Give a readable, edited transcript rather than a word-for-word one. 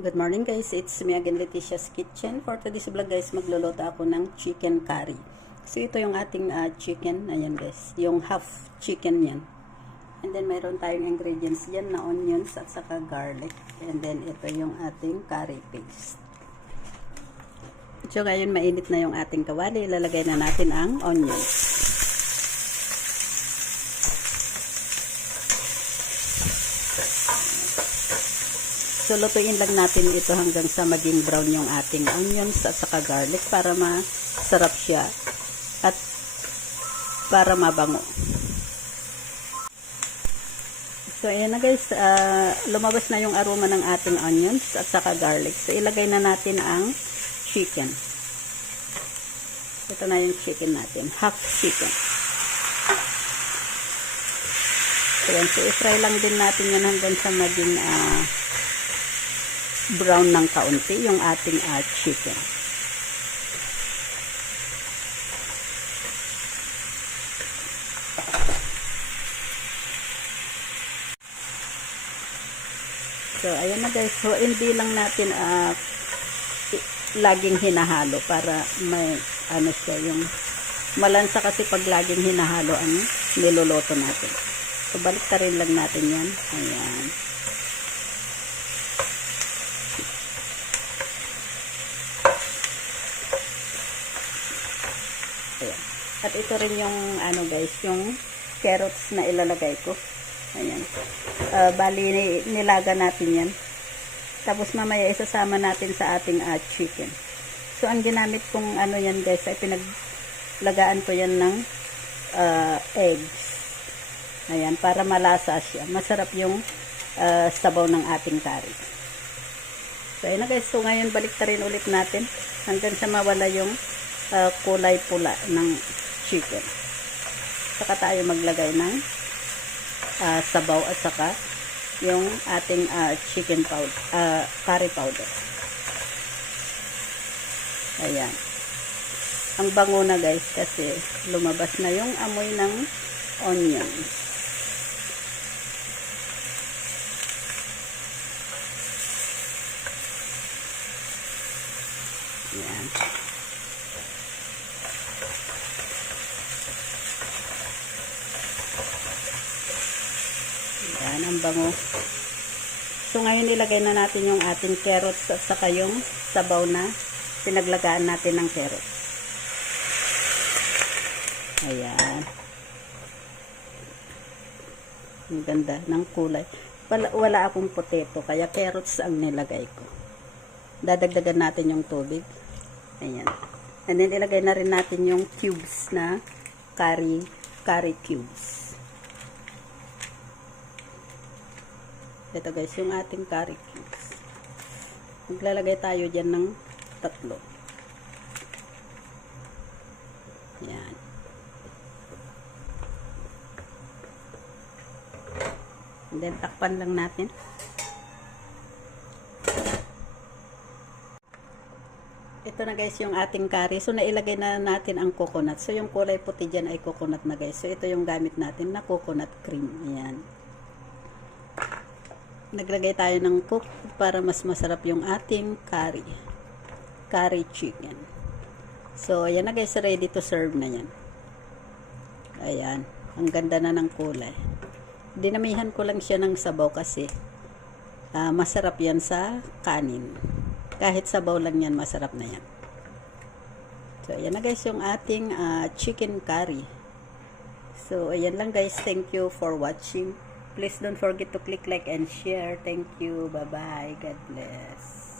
Good morning guys, it's me again, Leticia's Kitchen. For today's vlog guys, magluluto ako ng chicken curry. So ito yung ating chicken, ayan guys, yung half chicken yan. And then mayroon tayong ingredients yan na onions at saka garlic. And then ito yung ating curry paste. So ngayon mainit na yung ating kawali, ilalagay na natin ang onions. So, lutuin lang natin ito hanggang sa maging brown yung ating onions at saka garlic para masarap siya at para mabango. So, ayan na guys, lumabas na yung aroma ng ating onions at saka garlic. So, ilagay na natin ang chicken. Ito na yung chicken natin, half chicken. Ayan, so i-fry lang din natin yan hanggang sa maging brown ng kaunti yung ating chicken. So, ayan na guys. So, hindi lang natin laging hinahalo para may ano siya, yung malansa kasi pag laging hinahalo ang niluluto natin. So, balik ta rin lang natin yan. Ayan. Ayan. At ito rin yung ano guys, yung carrots na ilalagay ko. Ayan. Bali nilaga natin yan. Tapos mamaya isasama natin sa ating chicken. So ang ginamit kong ano yan guys ay pinaglagaan ko yan ng eggs. Ayan, para malasa siya. Masarap yung sabaw ng ating curry. So ayan na guys. So ngayon balik ta rin ulit natin hanggang sa mawala yung kulay pula ng chicken. Saka tayo maglagay ng sabaw at saka yung ating chicken powder, curry powder. Ayan. Ang bango na guys kasi lumabas na yung amoy ng onions. Ayan. Ayan, ang bango. So, ngayon ilagay na natin yung ating carrots at saka yung sabaw na pinaglagaan natin ng carrots. Ayan. Ang ganda ng kulay. Wala akong potato, kaya carrots ang nilagay ko. Dadagdagan natin yung tubig. Ayan. And then, ilagay na rin natin yung cubes na curry cubes. Ito guys, yung ating curry cubes. Maglalagay tayo dyan ng 3. Yan. And then, takpan lang natin. Ito na guys, yung ating curry. So, nailagay na natin ang coconut. So, yung kulay puti dyan ay coconut na guys. So, ito yung gamit natin na coconut cream. Ayan. Naglagay tayo ng cook para mas masarap yung ating curry chicken. So, ayan na guys, ready to serve na yan. Ayan, ang ganda na ng kulay. Dinamihan ko lang siya ng sabaw kasi masarap yan sa kanin. Kahit sabaw lang yan, masarap na yan. So, ayan na guys, yung ating chicken curry. So, ayan lang guys, thank you for watching. Please don't forget to click like and share. Thank you. Bye-bye. God bless.